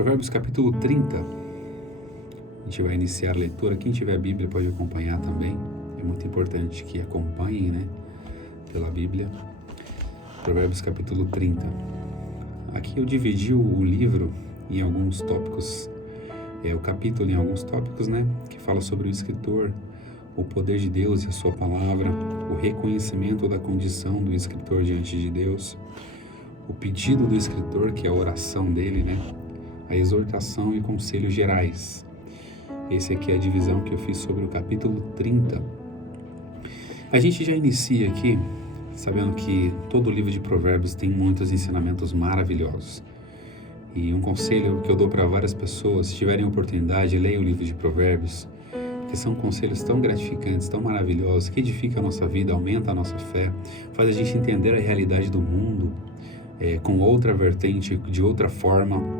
Provérbios capítulo 30. A gente vai iniciar a leitura. Quem tiver a Bíblia pode acompanhar também. É muito importante que acompanhem, pela Bíblia. Provérbios capítulo 30. Aqui eu dividi o livro em alguns tópicos, o capítulo em alguns tópicos, que fala sobre o escritor, o poder de Deus e a sua palavra, o reconhecimento da condição do escritor diante de Deus, o pedido do escritor, que é a oração dele, a exortação e conselhos gerais. Esse aqui é a divisão que eu fiz sobre o capítulo 30. A gente já inicia aqui sabendo que todo o livro de Provérbios tem muitos ensinamentos maravilhosos. E um conselho que eu dou para várias pessoas, se tiverem oportunidade, leiam o livro de Provérbios, porque são conselhos tão gratificantes, tão maravilhosos, que edificam a nossa vida, aumenta a nossa fé, faz a gente entender a realidade do mundo com outra vertente, de outra forma.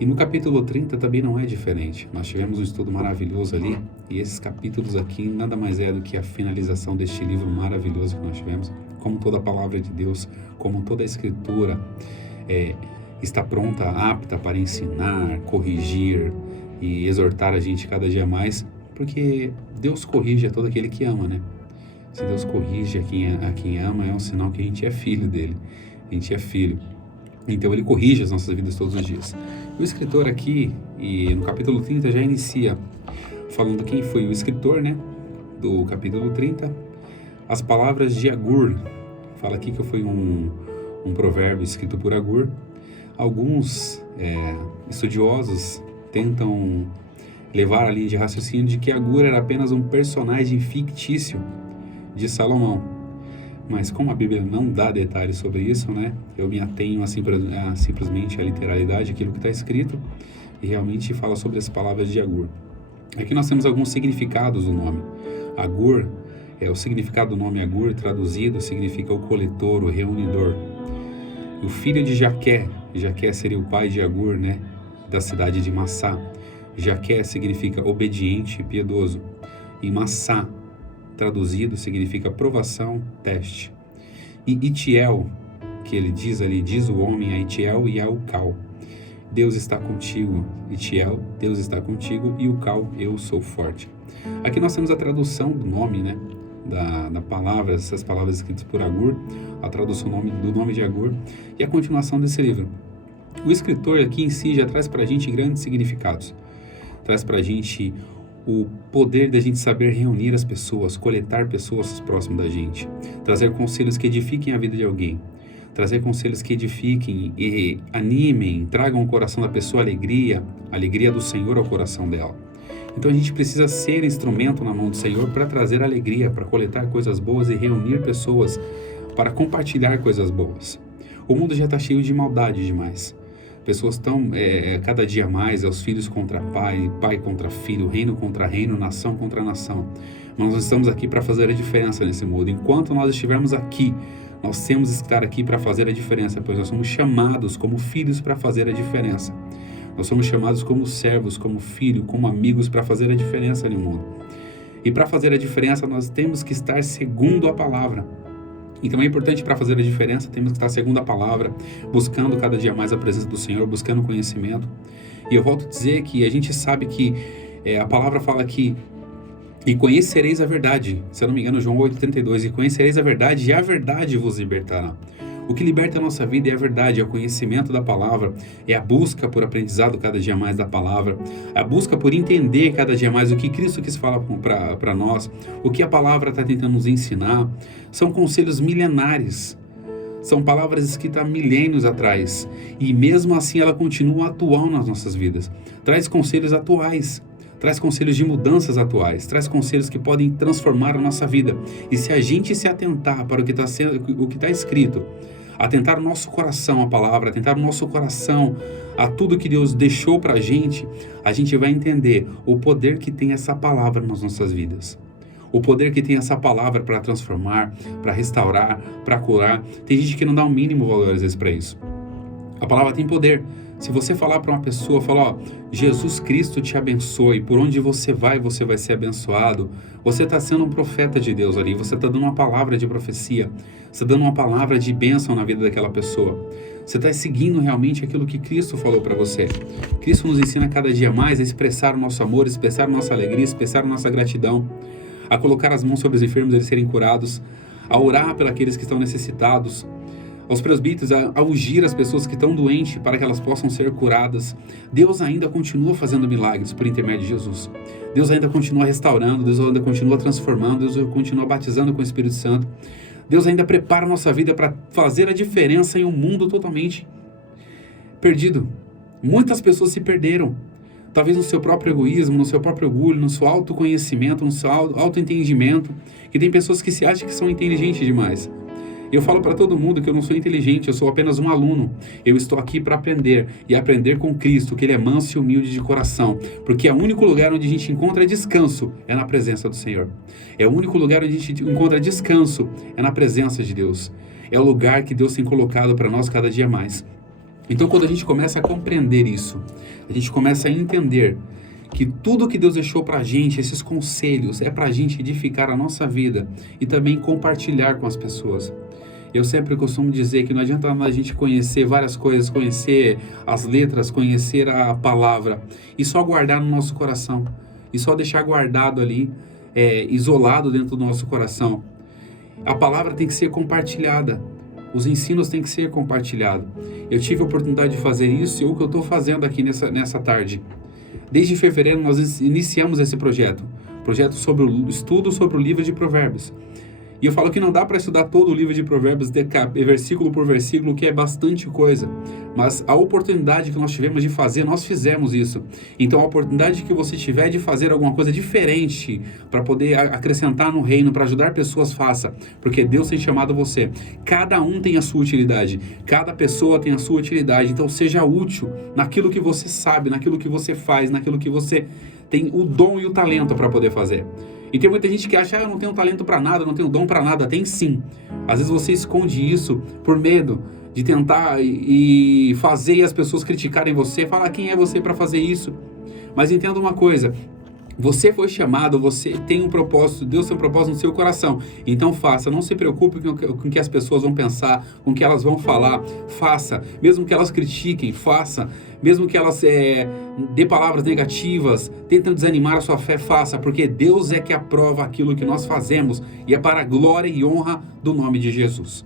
E no capítulo 30 também não é diferente. Nós tivemos um estudo maravilhoso ali, e esses capítulos aqui nada mais é do que a finalização deste livro maravilhoso que nós tivemos. Como toda a palavra de Deus, como toda a escritura está pronta, apta para ensinar, corrigir e exortar a gente cada dia mais, porque Deus corrige a todo aquele que ama, Se Deus corrige a quem ama, é um sinal que a gente é filho dele, a gente é filho. Então ele corrige as nossas vidas todos os dias. O escritor aqui, e no capítulo 30, já inicia falando quem foi o escritor, do capítulo 30, as palavras de Agur. Fala aqui que foi um provérbio escrito por Agur. Alguns estudiosos tentam levar a linha de raciocínio de que Agur era apenas um personagem fictício de Salomão. Mas como a Bíblia não dá detalhes sobre isso, eu me atenho simplesmente à literalidade, aquilo que está escrito, e realmente fala sobre as palavras de Agur. Aqui nós temos alguns significados do nome. Agur, o significado do nome Agur, traduzido, significa o coletor, o reunidor. O filho de Jaqué seria o pai de Agur, da cidade de Massá. Jaqué significa obediente e piedoso. E Massá, traduzido, significa provação, teste. E Itiel, que ele diz ali, diz o homem a Itiel e a Ucal: Deus está contigo. Itiel, Deus está contigo, e Ucal, eu sou forte. Aqui nós temos a tradução do nome, da palavra, essas palavras escritas por Agur, a tradução do nome de Agur, e a continuação desse livro. O escritor aqui em si já traz para a gente grandes significados. Traz para a gente o poder da gente saber reunir as pessoas, coletar pessoas próximas da gente, trazer conselhos que edifiquem a vida de alguém, trazer conselhos que edifiquem e animem, tragam ao coração da pessoa alegria do Senhor ao coração dela. Então a gente precisa ser instrumento na mão do Senhor para trazer alegria, para coletar coisas boas e reunir pessoas para compartilhar coisas boas. O mundo já está cheio de maldade demais. Pessoas estão, cada dia mais, os filhos contra pai, pai contra filho, reino contra reino, nação contra nação. Mas nós estamos aqui para fazer a diferença nesse mundo. Enquanto nós estivermos aqui, nós temos que estar aqui para fazer a diferença, pois nós somos chamados como filhos para fazer a diferença. Nós somos chamados como servos, como filhos, como amigos para fazer a diferença no mundo. E para fazer a diferença, nós temos que estar segundo a palavra. Então é importante, para fazer a diferença, temos que estar segundo a palavra, buscando cada dia mais a presença do Senhor, buscando conhecimento. E eu volto a dizer que a gente sabe que a palavra fala que e conhecereis a verdade, se eu não me engano, João 8,32, e conhecereis a verdade, e a verdade vos libertará. O que liberta a nossa vida é a verdade, é o conhecimento da palavra, é a busca por aprendizado cada dia mais da palavra, a busca por entender cada dia mais o que Cristo quis falar para nós, o que a palavra está tentando nos ensinar. São conselhos milenares, são palavras escritas há milênios atrás, e mesmo assim ela continua atual nas nossas vidas. Traz conselhos atuais, traz conselhos de mudanças atuais, traz conselhos que podem transformar a nossa vida. E se a gente se atentar para o que está escrito, atentar o nosso coração à palavra, atentar o nosso coração a tudo que Deus deixou para a gente vai entender o poder que tem essa palavra nas nossas vidas. O poder que tem essa palavra para transformar, para restaurar, para curar. Tem gente que não dá o mínimo valor às vezes para isso. A palavra tem poder, Se você falar para uma pessoa, falar, ó, Jesus Cristo te abençoe, por onde você vai ser abençoado, você está sendo um profeta de Deus ali, você está dando uma palavra de profecia, você está dando uma palavra de bênção na vida daquela pessoa. Você está seguindo realmente aquilo que Cristo falou para você. Cristo nos ensina cada dia mais a expressar o nosso amor, expressar a nossa alegria, expressar a nossa gratidão, a colocar as mãos sobre os enfermos e eles serem curados, a orar por aqueles que estão necessitados, aos presbíteros, a ungir as pessoas que estão doentes para que elas possam ser curadas. Deus ainda continua fazendo milagres por intermédio de Jesus. Deus ainda continua restaurando, Deus ainda continua transformando, Deus continua batizando com o Espírito Santo. Deus ainda prepara a nossa vida para fazer a diferença em um mundo totalmente perdido. Muitas pessoas se perderam, talvez no seu próprio egoísmo, no seu próprio orgulho, no seu autoconhecimento, no seu autoentendimento, que tem pessoas que se acham que são inteligentes demais. Eu falo para todo mundo que eu não sou inteligente, eu sou apenas um aluno. Eu estou aqui para aprender e aprender com Cristo, que Ele é manso e humilde de coração. Porque é o único lugar onde a gente encontra descanso é na presença do Senhor. É o único lugar onde a gente encontra descanso é na presença de Deus. É o lugar que Deus tem colocado para nós cada dia mais. Então, quando a gente começa a compreender isso, a gente começa a entender que tudo que Deus deixou para a gente, esses conselhos, é para a gente edificar a nossa vida e também compartilhar com as pessoas. Eu sempre costumo dizer que não adianta a gente conhecer várias coisas, conhecer as letras, conhecer a palavra e só guardar no nosso coração, e só deixar guardado ali, isolado dentro do nosso coração. A palavra tem que ser compartilhada, os ensinos têm que ser compartilhados. Eu tive a oportunidade de fazer isso e o que eu estou fazendo aqui nessa tarde. Desde fevereiro nós iniciamos esse projeto sobre o estudo sobre o livro de Provérbios. E eu falo que não dá para estudar todo o livro de Provérbios, versículo por versículo, que é bastante coisa. Mas a oportunidade que nós tivemos de fazer, nós fizemos isso. Então a oportunidade que você tiver de fazer alguma coisa diferente para poder acrescentar no reino, para ajudar pessoas, faça. Porque Deus tem chamado você. Cada um tem a sua utilidade. Cada pessoa tem a sua utilidade. Então seja útil naquilo que você sabe, naquilo que você faz, naquilo que você tem o dom e o talento para poder fazer. E tem muita gente que acha, eu não tenho talento para nada, não tenho dom para nada. Tem sim. Às vezes você esconde isso por medo de tentar e fazer e as pessoas criticarem você, falar quem é você para fazer isso. Mas entenda uma coisa, você foi chamado, você tem um propósito, Deus tem um propósito no seu coração. Então faça, não se preocupe com o que as pessoas vão pensar, com o que elas vão falar. Faça, mesmo que elas critiquem, faça. Mesmo que elas dê palavras negativas, tentem desanimar a sua fé, faça. Porque Deus é que aprova aquilo que nós fazemos e é para a glória e honra do nome de Jesus.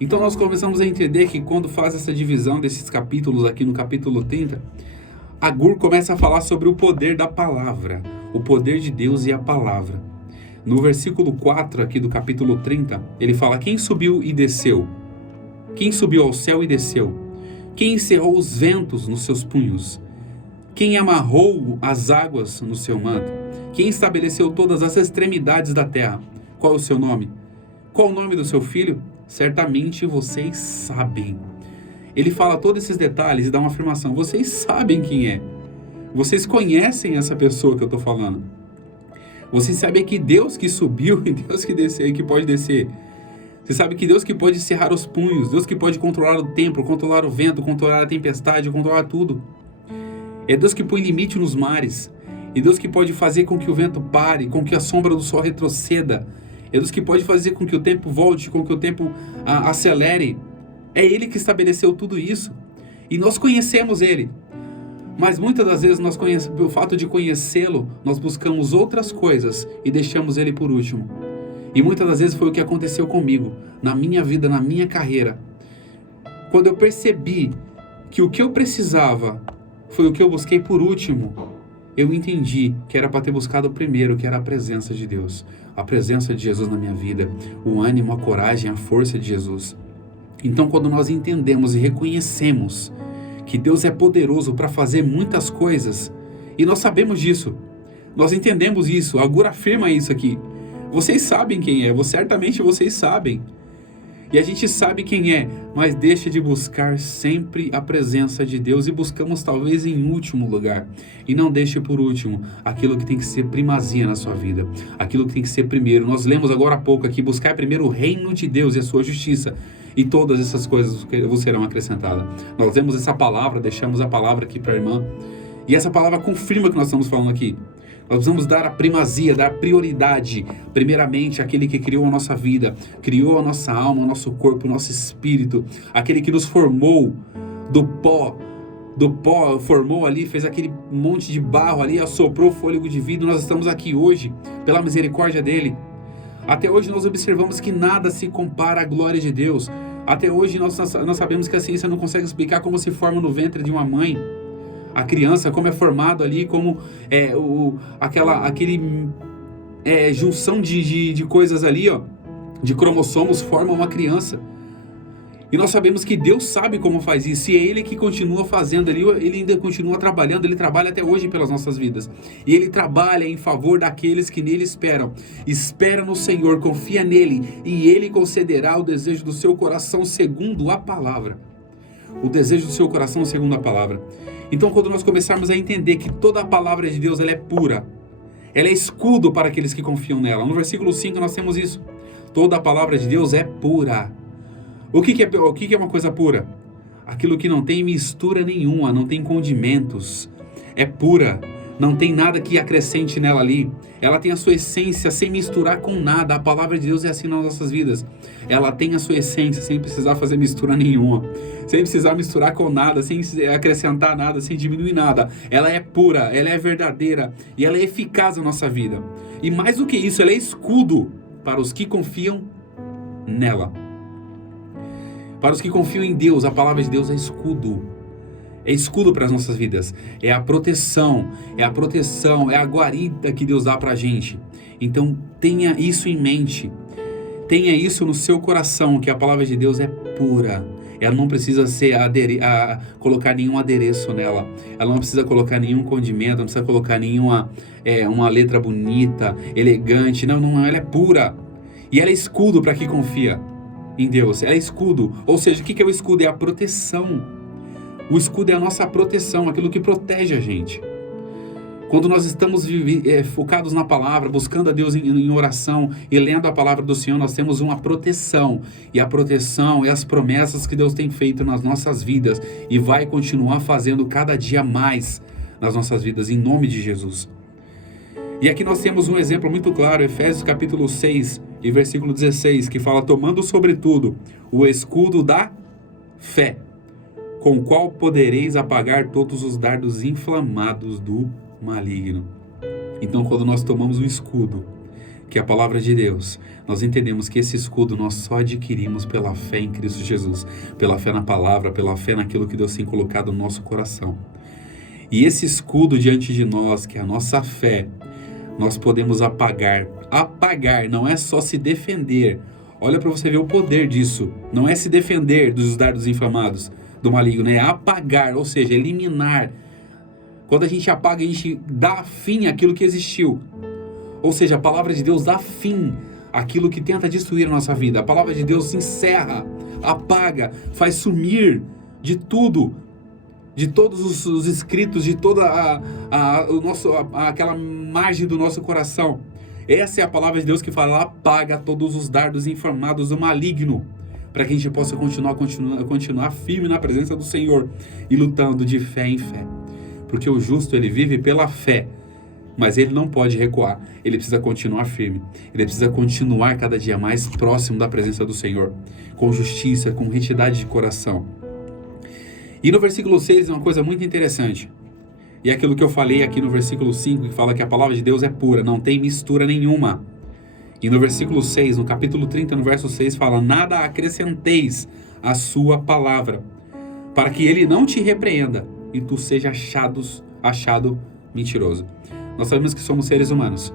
Então nós começamos a entender que quando faz essa divisão desses capítulos aqui no capítulo 30, Agur começa a falar sobre o poder da palavra, o poder de Deus e a palavra. No versículo 4 aqui do capítulo 30, ele fala, quem subiu e desceu? Quem subiu ao céu e desceu? Quem encerrou os ventos nos seus punhos? Quem amarrou as águas no seu manto? Quem estabeleceu todas as extremidades da terra? Qual é o seu nome? Qual o nome do seu filho? Certamente vocês sabem. Ele fala todos esses detalhes e dá uma afirmação. Vocês sabem quem é. Vocês conhecem essa pessoa que eu estou falando. Vocês sabem que Deus que subiu e Deus que desceu e que pode descer. Você sabe que Deus que pode cerrar os punhos, Deus que pode controlar o tempo, controlar o vento, controlar a tempestade, controlar tudo. É Deus que põe limite nos mares. É Deus que pode fazer com que o vento pare, com que a sombra do sol retroceda. É Deus que pode fazer com que o tempo volte, com que o tempo acelere. É Ele que estabeleceu tudo isso. E nós conhecemos Ele. Mas muitas das vezes, pelo fato de conhecê-lo, nós buscamos outras coisas e deixamos Ele por último. E muitas das vezes foi o que aconteceu comigo, na minha vida, na minha carreira. Quando eu percebi que o que eu precisava foi o que eu busquei por último, eu entendi que era para ter buscado primeiro, que era a presença de Deus. A presença de Jesus na minha vida, o ânimo, a coragem, a força de Jesus. Então, quando nós entendemos e reconhecemos que Deus é poderoso para fazer muitas coisas, e nós sabemos disso, nós entendemos isso, Agur afirma isso aqui. Vocês sabem quem é, certamente vocês sabem. E a gente sabe quem é, mas deixa de buscar sempre a presença de Deus e buscamos talvez em último lugar. E não deixe por último aquilo que tem que ser primazia na sua vida, aquilo que tem que ser primeiro. Nós lemos agora há pouco aqui, buscar primeiro o reino de Deus e a sua justiça. e todas essas coisas vos serão acrescentadas. Nós vemos essa palavra, deixamos a palavra aqui para a irmã, e essa palavra confirma o que nós estamos falando aqui. Nós precisamos dar a primazia, dar a prioridade, primeiramente, àquele que criou a nossa vida, criou a nossa alma, o nosso corpo, o nosso espírito, aquele que nos formou do pó, formou ali, fez aquele monte de barro ali, assoprou o fôlego de vida. Nós estamos aqui hoje, pela misericórdia dele. Até hoje nós observamos que nada se compara à glória de Deus. Até hoje nós sabemos que a ciência não consegue explicar como se forma no ventre de uma mãe a criança, como é formado ali, como junção de coisas ali, ó, de cromossomos forma uma criança. E nós sabemos que Deus sabe como faz isso, e é Ele que continua fazendo ali, Ele ainda continua trabalhando, Ele trabalha até hoje pelas nossas vidas. E Ele trabalha em favor daqueles que nele esperam. Espera no Senhor, confia nele, e Ele concederá o desejo do seu coração segundo a palavra. O desejo do seu coração segundo a palavra. Então, quando nós começarmos a entender que toda a palavra de Deus ela é pura, ela é escudo para aqueles que confiam nela. No versículo 5 nós temos isso. Toda a palavra de Deus é pura. O que é uma coisa pura? Aquilo que não tem mistura nenhuma, não tem condimentos. É pura, não tem nada que acrescente nela ali. Ela tem a sua essência sem misturar com nada. A palavra de Deus é assim nas nossas vidas. Ela tem a sua essência sem precisar fazer mistura nenhuma. Sem precisar misturar com nada, sem acrescentar nada, sem diminuir nada. Ela é pura, ela é verdadeira e ela é eficaz na nossa vida. E mais do que isso, ela é escudo para os que confiam nela. Para os que confiam em Deus, a palavra de Deus é escudo. É escudo para as nossas vidas. É a proteção, é a guarida que Deus dá para a gente. Então tenha isso em mente. Tenha isso no seu coração, que a palavra de Deus é pura. Ela não precisa colocar nenhum adereço nela. Ela não precisa colocar nenhum condimento, não precisa colocar nenhuma uma letra bonita, elegante. Não, ela é pura. E ela é escudo para quem confia em Deus. Ela é escudo. Ou seja, o que é o escudo? É a proteção. O escudo é a nossa proteção, aquilo que protege a gente. Quando nós estamos focados na palavra, buscando a Deus em oração e lendo a palavra do Senhor, nós temos uma proteção. E a proteção é as promessas que Deus tem feito nas nossas vidas e vai continuar fazendo cada dia mais nas nossas vidas, em nome de Jesus. E aqui nós temos um exemplo muito claro, Efésios capítulo 6 e versículo 16, que fala: tomando sobretudo o escudo da fé, com o qual podereis apagar todos os dardos inflamados do maligno. Então, quando nós tomamos o escudo, que é a palavra de Deus, nós entendemos que esse escudo nós só adquirimos pela fé em Cristo Jesus, pela fé na palavra, pela fé naquilo que Deus tem colocado no nosso coração. E esse escudo diante de nós, que é a nossa fé, nós podemos apagar. Apagar não é só se defender. Olha para você ver o poder disso. Não é se defender dos dardos inflamados do maligno, é apagar, ou seja, eliminar. Quando a gente apaga, a gente dá fim àquilo que existiu. Ou seja, a palavra de Deus dá fim àquilo que tenta destruir a nossa vida. A palavra de Deus encerra, apaga, faz sumir de tudo, de todos os escritos, de toda aquela margem do nosso coração. Essa é a palavra de Deus que fala: apaga todos os dardos inflamados do maligno, para que a gente possa continuar firme na presença do Senhor e lutando de fé em fé. Porque o justo, ele vive pela fé, mas ele não pode recuar, ele precisa continuar firme, ele precisa continuar cada dia mais próximo da presença do Senhor, com justiça, com retidade de coração. E no versículo 6 é uma coisa muito interessante, e é aquilo que eu falei aqui no versículo 5, que fala que a palavra de Deus é pura, não tem mistura nenhuma. E no versículo 6, no capítulo 30, no verso 6, fala: nada acrescenteis à sua palavra, para que ele não te repreenda e tu seja achado mentiroso. Nós sabemos que somos seres humanos.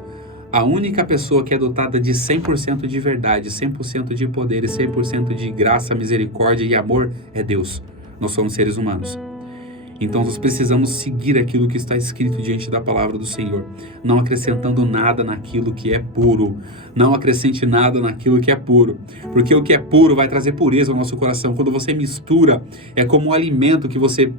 A única pessoa que é dotada de 100% de verdade, 100% de poder e 100% de graça, misericórdia e amor é Deus. Nós somos seres humanos. Então nós precisamos seguir aquilo que está escrito diante da palavra do Senhor, não acrescentando nada naquilo que é puro. Não acrescente nada naquilo que é puro, porque o que é puro vai trazer pureza ao nosso coração. Quando você mistura, é como um alimento que você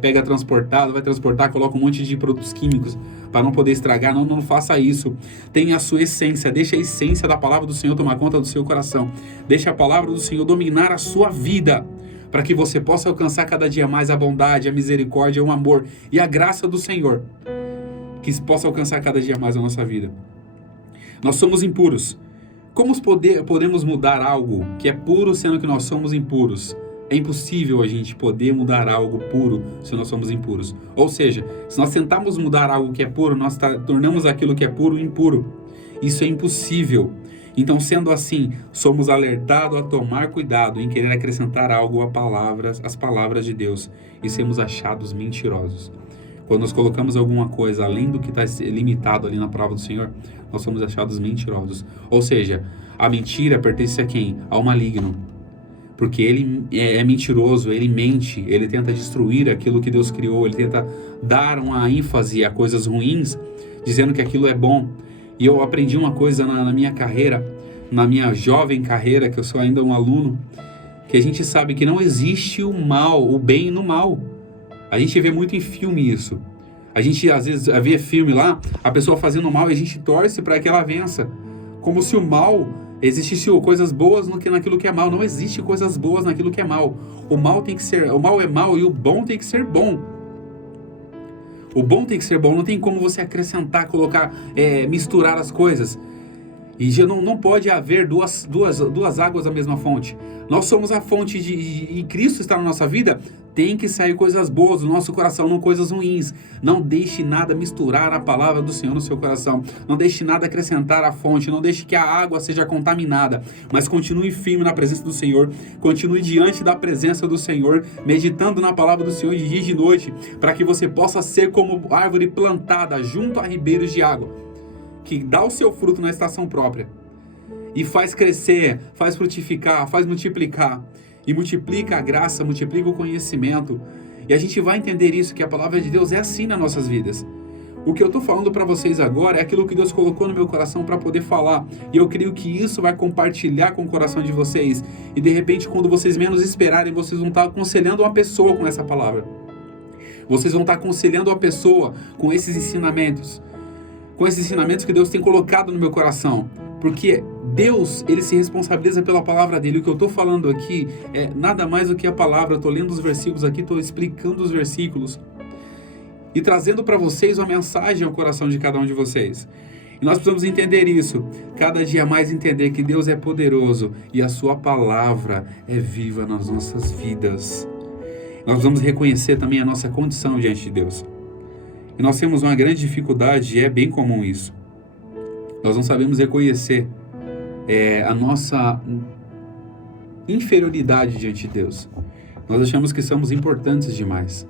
pega transportado, vai transportar, coloca um monte de produtos químicos para não poder estragar. Não faça isso. Tenha a sua essência, deixa a essência da palavra do Senhor tomar conta do seu coração. Deixa a palavra do Senhor dominar a sua vida, para que você possa alcançar cada dia mais a bondade, a misericórdia, o amor e a graça do Senhor, que possa alcançar cada dia mais a nossa vida. Nós somos impuros. Como podemos mudar algo que é puro sendo que nós somos impuros? É impossível a gente poder mudar algo puro se nós somos impuros. Ou seja, se nós tentarmos mudar algo que é puro, nós tornamos aquilo que é puro impuro. Isso é impossível. Então, sendo assim, somos alertados a tomar cuidado em querer acrescentar algo às palavras de Deus e sermos achados mentirosos. Quando nós colocamos alguma coisa além do que está limitado ali na palavra do Senhor, nós somos achados mentirosos. Ou seja, a mentira pertence a quem? Ao maligno. Porque ele é mentiroso, ele mente, ele tenta destruir aquilo que Deus criou, ele tenta dar uma ênfase a coisas ruins, dizendo que aquilo é bom. E eu aprendi uma coisa na minha carreira, na minha jovem carreira, que eu sou ainda um aluno, que a gente sabe que não existe o mal, o bem no mal. A gente vê muito em filme isso. A gente às vezes vê filme lá, a pessoa fazendo mal e a gente torce para que ela vença. Como se o mal existisse coisas boas naquilo que é mal. Não existe coisas boas naquilo que é mal. O mal é mal e o bom tem que ser bom. O bom tem que ser bom, não tem como você acrescentar, colocar, misturar as coisas. E já não pode haver duas águas da mesma fonte. Nós somos a fonte e Cristo está na nossa vida. Tem que sair coisas boas do nosso coração, não coisas ruins. Não deixe nada misturar a palavra do Senhor no seu coração. Não deixe nada acrescentar à fonte. Não deixe que a água seja contaminada. Mas continue firme na presença do Senhor. Continue diante da presença do Senhor, meditando na palavra do Senhor de dia e de noite, para que você possa ser como árvore plantada junto a ribeiros de água, que dá o seu fruto na estação própria e faz crescer, faz frutificar, faz multiplicar. E multiplica a graça, multiplica o conhecimento. E a gente vai entender isso, que a palavra de Deus é assim nas nossas vidas. O que eu estou falando para vocês agora é aquilo que Deus colocou no meu coração para poder falar. E eu creio que isso vai compartilhar com o coração de vocês. E de repente, quando vocês menos esperarem, vocês vão estar aconselhando uma pessoa com essa palavra. Vocês vão estar aconselhando uma pessoa com esses ensinamentos. Com esses ensinamentos que Deus tem colocado no meu coração. Porque Deus, Ele se responsabiliza pela palavra dEle. O que eu estou falando aqui é nada mais do que a palavra. Eu estou lendo os versículos aqui, estou explicando os versículos e trazendo para vocês uma mensagem ao coração de cada um de vocês. E nós precisamos entender isso, cada dia mais entender que Deus é poderoso e a sua palavra é viva nas nossas vidas. Nós vamos reconhecer também a nossa condição diante de Deus. E nós temos uma grande dificuldade, e é bem comum isso. Nós não sabemos reconhecer a nossa inferioridade diante de Deus. Nós achamos que somos importantes demais,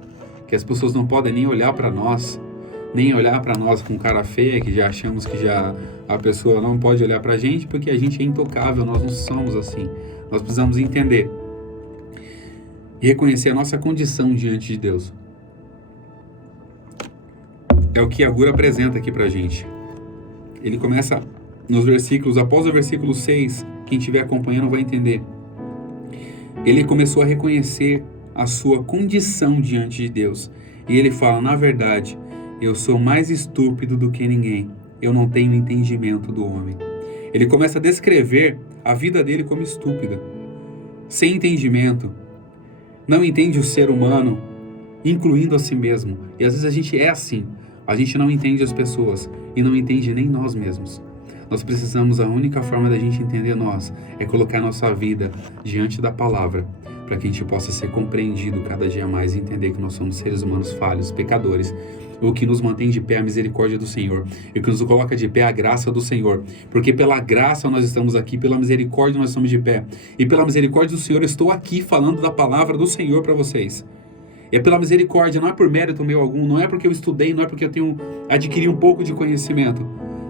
que as pessoas não podem nem olhar para nós, com cara feia, que já achamos que a pessoa não pode olhar para a gente, porque a gente é intocável, nós não somos assim. Nós precisamos entender e reconhecer a nossa condição diante de Deus. É o que Agur apresenta aqui para a gente. Ele começa nos versículos, após o versículo 6, quem estiver acompanhando vai entender. Ele começou a reconhecer a sua condição diante de Deus. E ele fala, na verdade, eu sou mais estúpido do que ninguém. Eu não tenho entendimento do homem. Ele começa a descrever a vida dele como estúpida. Sem entendimento. Não entende o ser humano, incluindo a si mesmo. E às vezes a gente é assim. A gente não entende as pessoas e não entende nem nós mesmos. Nós precisamos, a única forma da gente entender nós é colocar nossa vida diante da palavra, para que a gente possa ser compreendido cada dia mais e entender que nós somos seres humanos falhos, pecadores. O que nos mantém de pé é a misericórdia do Senhor, e o que nos coloca de pé é a graça do Senhor, porque pela graça nós estamos aqui, pela misericórdia nós estamos de pé, e pela misericórdia do Senhor eu estou aqui falando da palavra do Senhor para vocês. É pela misericórdia, não é por mérito meu algum, não é porque eu estudei, não é porque eu adquiri um pouco de conhecimento.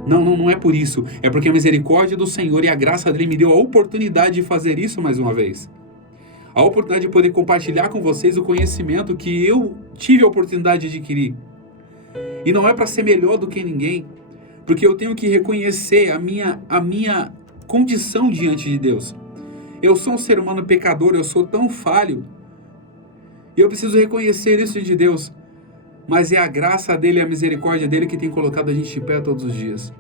Não é por isso. É porque a misericórdia do Senhor e a graça dele me deu a oportunidade de fazer isso mais uma vez. a oportunidade de poder compartilhar com vocês o conhecimento que eu tive a oportunidade de adquirir. E não é para ser melhor do que ninguém, porque eu tenho que reconhecer a minha condição diante de Deus. Eu sou um ser humano pecador, eu sou tão falho, e eu preciso reconhecer isso de Deus. Mas é a graça dele e a misericórdia dele que tem colocado a gente de pé todos os dias.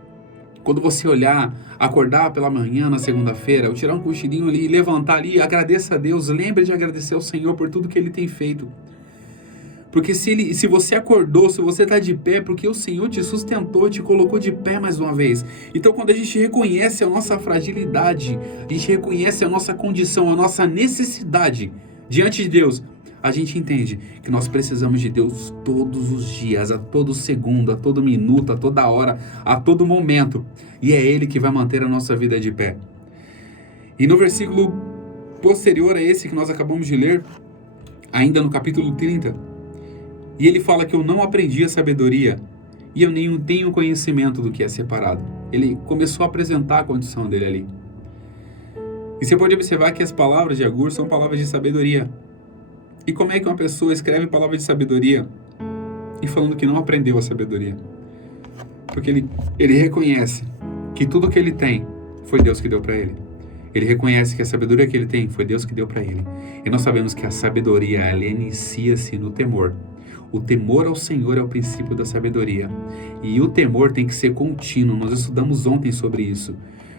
Quando você olhar, acordar pela manhã na segunda-feira, ou tirar um cochilinho ali, levantar ali, agradeça a Deus, lembre de agradecer ao Senhor por tudo que Ele tem feito. Porque se você acordou, se você está de pé, porque o Senhor te sustentou, te colocou de pé mais uma vez. Então quando a gente reconhece a nossa fragilidade, a gente reconhece a nossa condição, a nossa necessidade diante de Deus, a gente entende que nós precisamos de Deus todos os dias, a todo segundo, a todo minuto, a toda hora, a todo momento. E é Ele que vai manter a nossa vida de pé. E no versículo posterior a esse que nós acabamos de ler, ainda no capítulo 30, e ele fala que eu não aprendi a sabedoria e eu nem tenho conhecimento do que é separado. Ele começou a apresentar a condição dele ali. E você pode observar que as palavras de Agur são palavras de sabedoria. E como é que uma pessoa escreve palavra de sabedoria e falando que não aprendeu a sabedoria? Porque ele reconhece que tudo que ele tem foi Deus que deu para ele. Ele reconhece que a sabedoria que ele tem foi Deus que deu para ele. E nós sabemos que a sabedoria, ela inicia-se no temor. O temor ao Senhor é o princípio da sabedoria. E o temor tem que ser contínuo. Nós estudamos ontem sobre isso.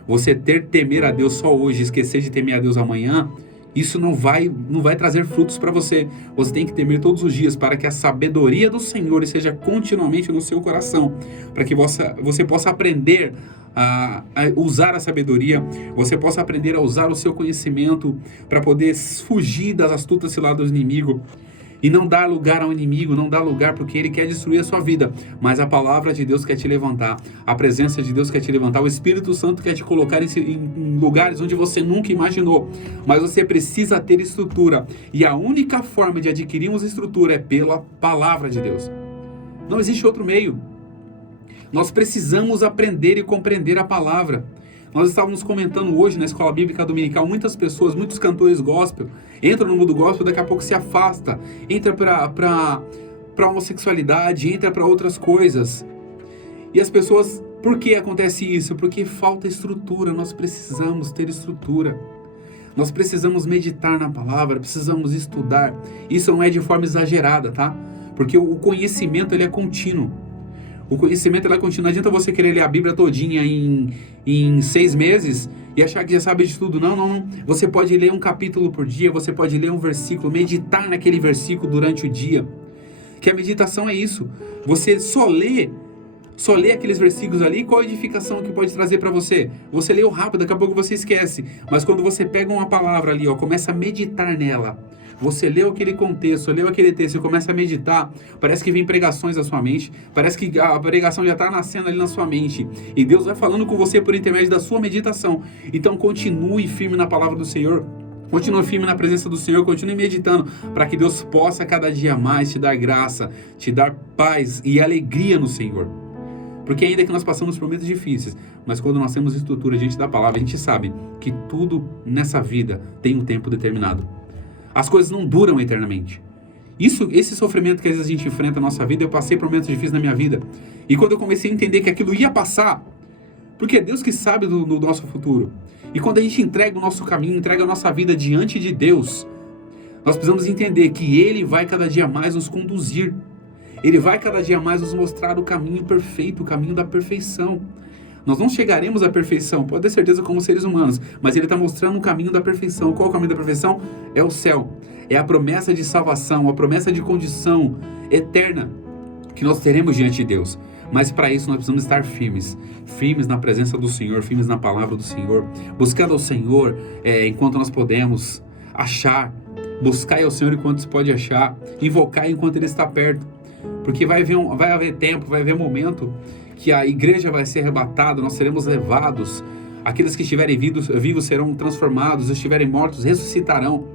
Você temer a Deus só hoje, esquecer de temer a Deus amanhã, isso não vai trazer frutos para você. Você tem que temer todos os dias para que a sabedoria do Senhor esteja continuamente no seu coração. Para que você possa aprender a usar a sabedoria. Você possa aprender a usar o seu conhecimento para poder fugir das astutas ciladas do inimigo. E não dar lugar ao inimigo, não dar lugar porque ele quer destruir a sua vida. Mas a palavra de Deus quer te levantar, a presença de Deus quer te levantar, o Espírito Santo quer te colocar em lugares onde você nunca imaginou. Mas você precisa ter estrutura. E a única forma de adquirirmos estrutura é pela palavra de Deus. Não existe outro meio. Nós precisamos aprender e compreender a palavra. Nós estávamos comentando hoje na Escola Bíblica Dominical, muitas pessoas, muitos cantores gospel, entram no mundo gospel, daqui a pouco se afasta, entra para homossexualidade, entra para outras coisas. E as pessoas, por que acontece isso? Porque falta estrutura, nós precisamos ter estrutura. Nós precisamos meditar na palavra, precisamos estudar. Isso não é de forma exagerada, tá? Porque o conhecimento ele é contínuo. O conhecimento ela continua. Não adianta você querer ler a Bíblia todinha em 6 meses e achar que já sabe de tudo. Não. Você pode ler um capítulo por dia, você pode ler um versículo, meditar naquele versículo durante o dia. Que a meditação é isso. Você só lê aqueles versículos ali, qual a edificação que pode trazer para você? Você leu rápido, daqui a pouco você esquece. Mas quando você pega uma palavra ali, começa a meditar nela. Você leu aquele contexto, leu aquele texto e começa a meditar, parece que vem pregações à sua mente, parece que a pregação já está nascendo ali na sua mente, e Deus vai falando com você por intermédio da sua meditação. Então continue firme na palavra do Senhor, continue firme na presença do Senhor, continue meditando, para que Deus possa cada dia mais te dar graça, te dar paz e alegria no Senhor. Porque ainda que nós passamos por momentos difíceis, mas quando nós temos estrutura diante da palavra, a gente sabe que tudo nessa vida tem um tempo determinado. As coisas não duram eternamente. Esse sofrimento que às vezes a gente enfrenta na nossa vida, eu passei por momentos difíceis na minha vida. E quando eu comecei a entender que aquilo ia passar, porque é Deus que sabe do nosso futuro. E quando a gente entrega o nosso caminho, entrega a nossa vida diante de Deus, nós precisamos entender que Ele vai cada dia mais nos conduzir. Ele vai cada dia mais nos mostrar o caminho perfeito, o caminho da perfeição. Nós não chegaremos à perfeição, pode ter certeza, como seres humanos, mas Ele está mostrando o caminho da perfeição. Qual é o caminho da perfeição? É o céu. É a promessa de salvação, a promessa de condição eterna que nós teremos diante de Deus. Mas para isso nós precisamos estar firmes na presença do Senhor, firmes na palavra do Senhor, buscando ao Senhor enquanto nós podemos, buscar ao Senhor enquanto se pode achar, invocar enquanto Ele está perto. Porque vai haver tempo, vai haver momento que a igreja vai ser arrebatada, nós seremos levados, aqueles que estiverem vivos serão transformados, os que estiverem mortos ressuscitarão.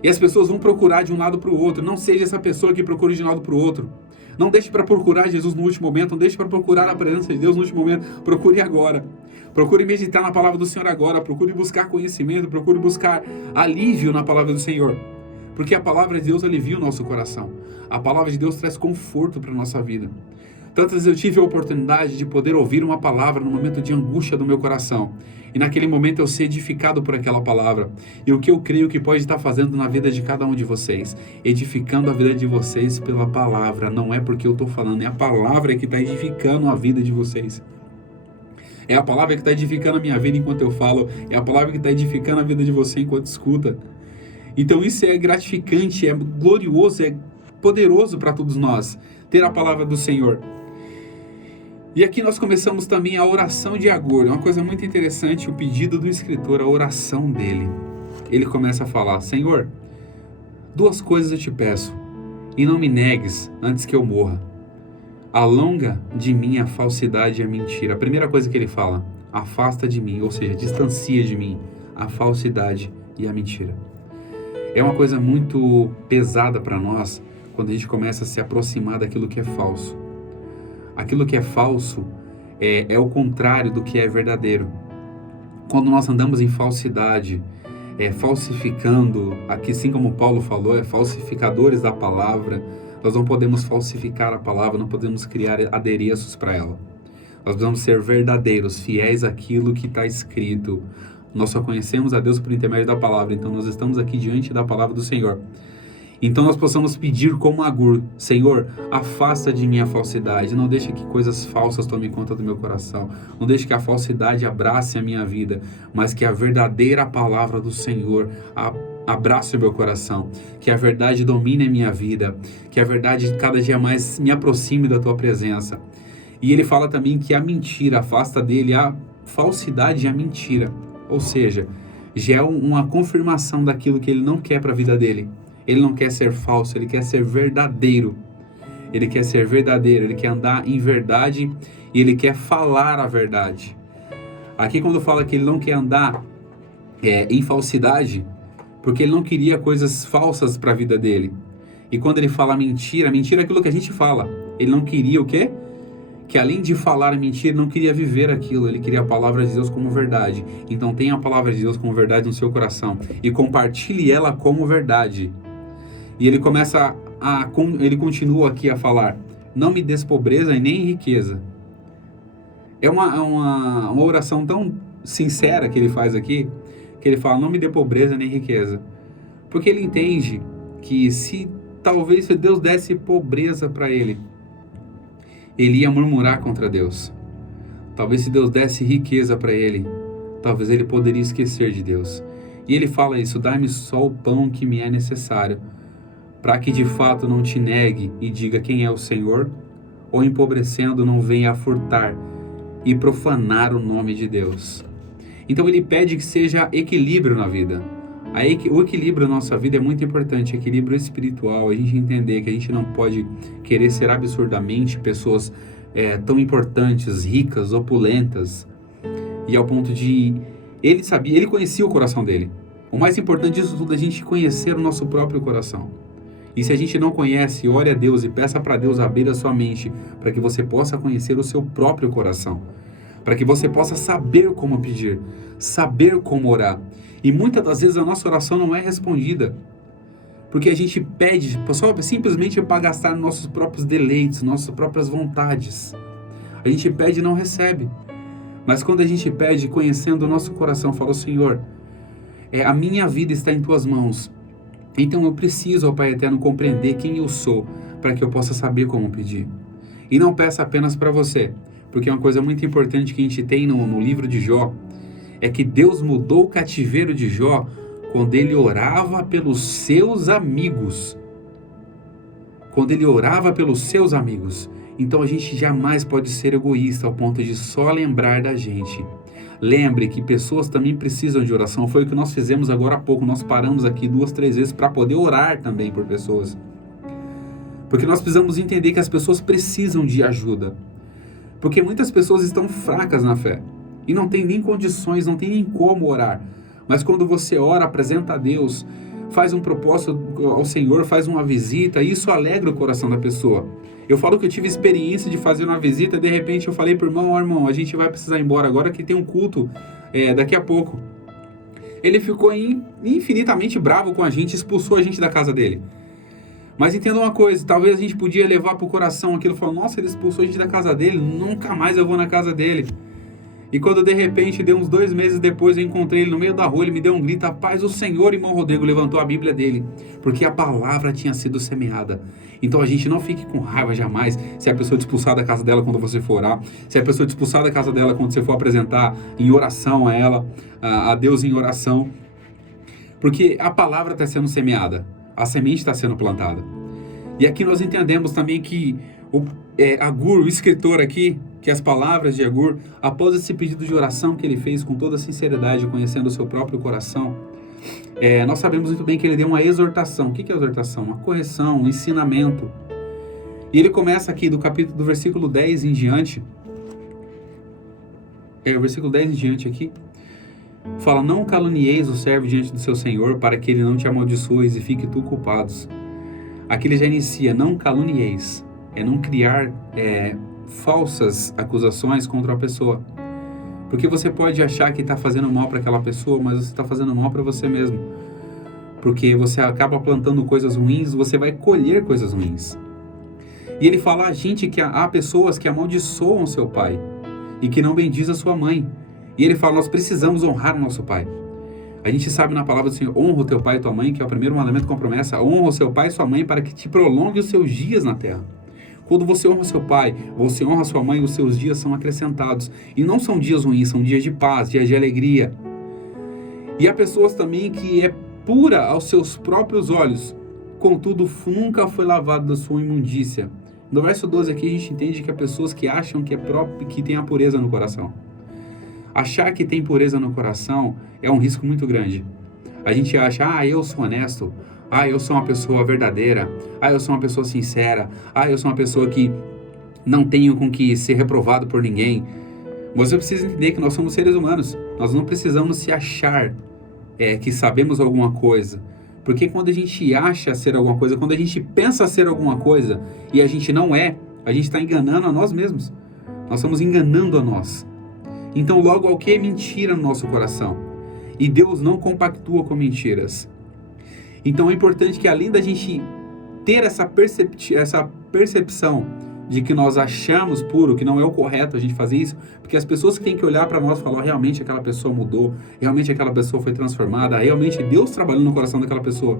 E as pessoas vão procurar de um lado para o outro. Não seja essa pessoa que procure de um lado para o outro. Não deixe para procurar Jesus no último momento, não deixe para procurar a presença de Deus no último momento, procure agora. Procure meditar na palavra do Senhor agora, procure buscar conhecimento, procure buscar alívio na palavra do Senhor. Porque a palavra de Deus alivia o nosso coração. A palavra de Deus traz conforto para a nossa vida. Tantas vezes eu tive a oportunidade de poder ouvir uma palavra no momento de angústia do meu coração. E naquele momento eu ser edificado por aquela palavra. E o que eu creio que pode estar fazendo na vida de cada um de vocês? Edificando a vida de vocês pela palavra. Não é porque eu estou falando, é a palavra que está edificando a vida de vocês. É a palavra que está edificando a minha vida enquanto eu falo. É a palavra que está edificando a vida de você enquanto escuta. Então isso é gratificante, é glorioso, é poderoso para todos nós. Ter a palavra do Senhor. E aqui nós começamos também a oração de Agur. É uma coisa muito interessante, o pedido do escritor, a oração dele. Ele começa a falar: Senhor, 2 coisas eu te peço, e não me negues antes que eu morra. Alonga de mim a falsidade e a mentira. A primeira coisa que ele fala: afasta de mim, ou seja, distancia de mim a falsidade e a mentira. É uma coisa muito pesada para nós quando a gente começa a se aproximar daquilo que é falso. Aquilo que é falso é o contrário do que é verdadeiro. Quando nós andamos em falsidade, falsificando, aqui assim como Paulo falou, falsificadores da palavra, nós não podemos falsificar a palavra, não podemos criar adereços para ela. Nós precisamos ser verdadeiros, fiéis àquilo que está escrito. Nós só conhecemos a Deus por intermédio da palavra, então nós estamos aqui diante da palavra do Senhor. Então nós possamos pedir como Agur: Senhor, afasta de mim a falsidade, não deixe que coisas falsas tomem conta do meu coração, não deixe que a falsidade abrace a minha vida, mas que a verdadeira palavra do Senhor abrace o meu coração, que a verdade domine a minha vida, que a verdade cada dia mais me aproxime da tua presença. E ele fala também que a mentira, afasta dele a falsidade e a mentira, ou seja, já é uma confirmação daquilo que ele não quer para a vida dele. Ele não quer ser falso, ele quer ser verdadeiro. Ele quer ser verdadeiro, ele quer andar em verdade e ele quer falar a verdade. Aqui quando fala que ele não quer andar em falsidade, porque ele não queria coisas falsas para a vida dele. E quando ele fala mentira, mentira é aquilo que a gente fala. Ele não queria o quê? Que além de falar mentira, não queria viver aquilo. Ele queria a palavra de Deus como verdade. Então tenha a palavra de Deus como verdade no seu coração e compartilhe ela como verdade. E ele ele continua aqui a falar: não me des pobreza e nem riqueza. É uma oração tão sincera que ele faz aqui, que ele fala: não me dê pobreza nem riqueza. Porque ele entende que se Deus desse pobreza para ele ia murmurar contra Deus. Talvez se Deus desse riqueza para ele, talvez ele poderia esquecer de Deus. E ele fala isso: dá-me só o pão que me é necessário, para que de fato não te negue e diga quem é o Senhor, ou empobrecendo não venha a furtar e profanar o nome de Deus. Então ele pede que seja equilíbrio na vida. O equilíbrio na nossa vida é muito importante, equilíbrio espiritual, a gente entender que a gente não pode querer ser absurdamente pessoas tão importantes, ricas, opulentas, e ao ponto de... Ele conhecia o coração dele. O mais importante disso tudo é a gente conhecer o nosso próprio coração. E se a gente não conhece, ore a Deus e peça para Deus abrir a sua mente, para que você possa conhecer o seu próprio coração, para que você possa saber como pedir, saber como orar. E muitas das vezes a nossa oração não é respondida, porque a gente pede só simplesmente para gastar nossos próprios deleites, nossas próprias vontades. A gente pede e não recebe. Mas quando a gente pede, conhecendo o nosso coração, fala: Senhor, a minha vida está em tuas mãos. Então eu preciso, ó Pai Eterno, compreender quem eu sou, para que eu possa saber como pedir. E não peça apenas para você, porque uma coisa muito importante que a gente tem no livro de Jó, é que Deus mudou o cativeiro de Jó quando ele orava pelos seus amigos. Quando ele orava pelos seus amigos. Então a gente jamais pode ser egoísta ao ponto de só lembrar da gente. Lembre que pessoas também precisam de oração. Foi o que nós fizemos agora há pouco. Nós paramos aqui 2, 3 vezes para poder orar também por pessoas. Porque nós precisamos entender que as pessoas precisam de ajuda. Porque muitas pessoas estão fracas na fé. E não tem nem condições, não tem nem como orar. Mas quando você ora, apresenta a Deus, faz um propósito ao Senhor, faz uma visita, e isso alegra o coração da pessoa. Eu falo que eu tive experiência de fazer uma visita, de repente eu falei pro irmão, irmão, a gente vai precisar ir embora agora que tem um culto daqui a pouco. Ele ficou infinitamente bravo com a gente, expulsou a gente da casa dele. Mas entenda uma coisa, talvez a gente podia levar pro coração aquilo, falando, nossa, ele expulsou a gente da casa dele, nunca mais eu vou na casa dele. E quando de repente, deu uns 2 meses depois, eu encontrei ele no meio da rua, ele me deu um grito, a paz do Senhor, irmão Rodrigo levantou a Bíblia dele, porque a palavra tinha sido semeada. Então a gente não fique com raiva jamais, se a pessoa te expulsar da casa dela quando você for orar, se a pessoa te expulsar da casa dela quando você for apresentar em oração a ela, a Deus em oração, porque a palavra está sendo semeada, a semente está sendo plantada. E aqui nós entendemos também que Agur, o escritor aqui, que as palavras de Agur, após esse pedido de oração que ele fez com toda sinceridade, conhecendo o seu próprio coração, nós sabemos muito bem que ele deu uma exortação. O que é exortação? Uma correção, um ensinamento. E ele começa aqui do versículo 10 em diante. O versículo 10 em diante aqui. Fala, não calunieis o servo diante do seu Senhor, para que ele não te amaldiçoes e fique tu culpados. Aqui ele já inicia, não calunieis. Não criar falsas acusações contra a pessoa. Porque você pode achar que está fazendo mal para aquela pessoa, mas você está fazendo mal para você mesmo. Porque você acaba plantando coisas ruins, você vai colher coisas ruins. E ele fala, gente, que há pessoas que amaldiçoam seu pai e que não bendiz a sua mãe. E ele fala, nós precisamos honrar o nosso pai. A gente sabe na palavra do Senhor, honra o teu pai e tua mãe, que é o primeiro mandamento com promessa, honra o seu pai e sua mãe para que te prolongue os seus dias na terra. Quando você honra seu pai, você honra sua mãe, os seus dias são acrescentados. E não são dias ruins, são dias de paz, dias de alegria. E há pessoas também que é pura aos seus próprios olhos, contudo nunca foi lavado da sua imundícia. No verso 12 aqui a gente entende que há pessoas que acham que tem a pureza no coração. Achar que tem pureza no coração é um risco muito grande. A gente acha, eu sou honesto, eu sou uma pessoa verdadeira, eu sou uma pessoa sincera, eu sou uma pessoa que não tenho com que ser reprovado por ninguém. Você precisa entender que nós somos seres humanos, nós não precisamos se achar que sabemos alguma coisa, porque quando a gente acha ser alguma coisa, quando a gente pensa ser alguma coisa e a gente não é, a gente está enganando a nós mesmos, nós estamos enganando a nós. Então logo o que é mentira no nosso coração? E Deus não compactua com mentiras. Então é importante que além da gente ter essa percepção de que nós achamos puro, que não é o correto a gente fazer isso, porque as pessoas que têm que olhar para nós e falar, realmente aquela pessoa mudou, realmente aquela pessoa foi transformada, realmente Deus trabalhou no coração daquela pessoa.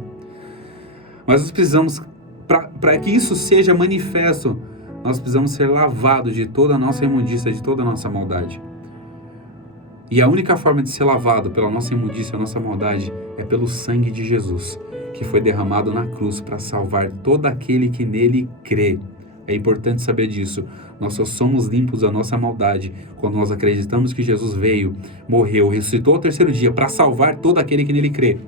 Mas nós precisamos, para que isso seja manifesto, nós precisamos ser lavados de toda a nossa imundícia, de toda a nossa maldade. E a única forma de ser lavado pela nossa imundícia, a nossa maldade, é pelo sangue de Jesus, que foi derramado na cruz para salvar todo aquele que nele crê. É importante saber disso. Nós só somos limpos da nossa maldade quando nós acreditamos que Jesus veio, morreu, ressuscitou ao 3º dia para salvar todo aquele que nele crê.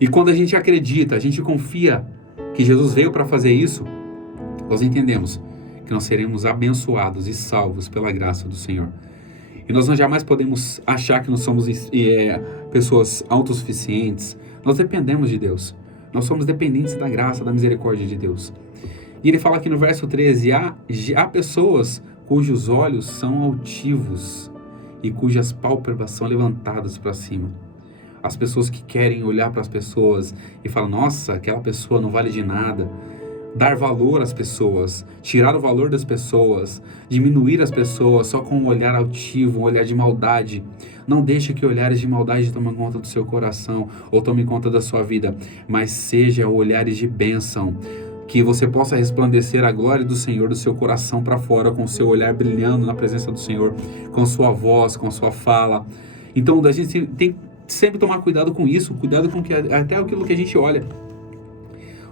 E quando a gente acredita, a gente confia que Jesus veio para fazer isso, nós entendemos que nós seremos abençoados e salvos pela graça do Senhor. E nós não jamais podemos achar que nós somos pessoas autossuficientes. Nós dependemos de Deus. Nós somos dependentes da graça, da misericórdia de Deus. E ele fala aqui no verso 13, há pessoas cujos olhos são altivos e cujas pálpebras são levantadas para cima. As pessoas que querem olhar para as pessoas e falam, nossa, aquela pessoa não vale de nada. Dar valor às pessoas, tirar o valor das pessoas, diminuir as pessoas só com um olhar altivo, um olhar de maldade. Não deixe que olhares de maldade tomem conta do seu coração ou tomem conta da sua vida, mas seja olhares de bênção, que você possa resplandecer a glória do Senhor do seu coração para fora, com o seu olhar brilhando na presença do Senhor, com sua voz, com sua fala. Então a gente tem que sempre tomar cuidado com isso, cuidado com até aquilo que a gente olha.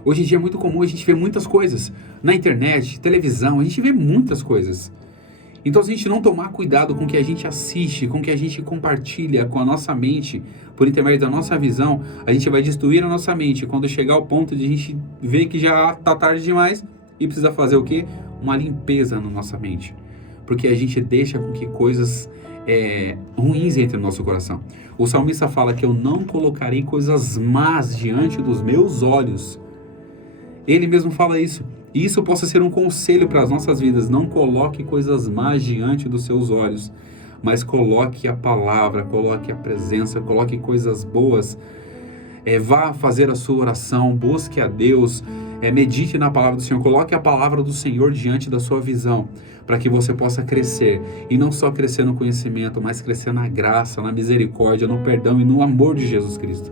Hoje em dia é muito comum a gente ver muitas coisas na internet, televisão, a gente vê muitas coisas. Então, se a gente não tomar cuidado com o que a gente assiste, com o que a gente compartilha com a nossa mente, por intermédio da nossa visão, a gente vai destruir a nossa mente. Quando chegar ao ponto de a gente ver que já está tarde demais e precisa fazer o quê? Uma limpeza na nossa mente. Porque a gente deixa com que coisas ruins entre o nosso coração. O salmista fala que eu não colocarei coisas más diante dos meus olhos. Ele mesmo fala isso. E isso possa ser um conselho para as nossas vidas. Não coloque coisas más diante dos seus olhos, mas coloque a palavra, coloque a presença, coloque coisas boas. Vá fazer a sua oração, busque a Deus, medite na palavra do Senhor, coloque a palavra do Senhor diante da sua visão, para que você possa crescer, e não só crescer no conhecimento, mas crescer na graça, na misericórdia, no perdão e no amor de Jesus Cristo.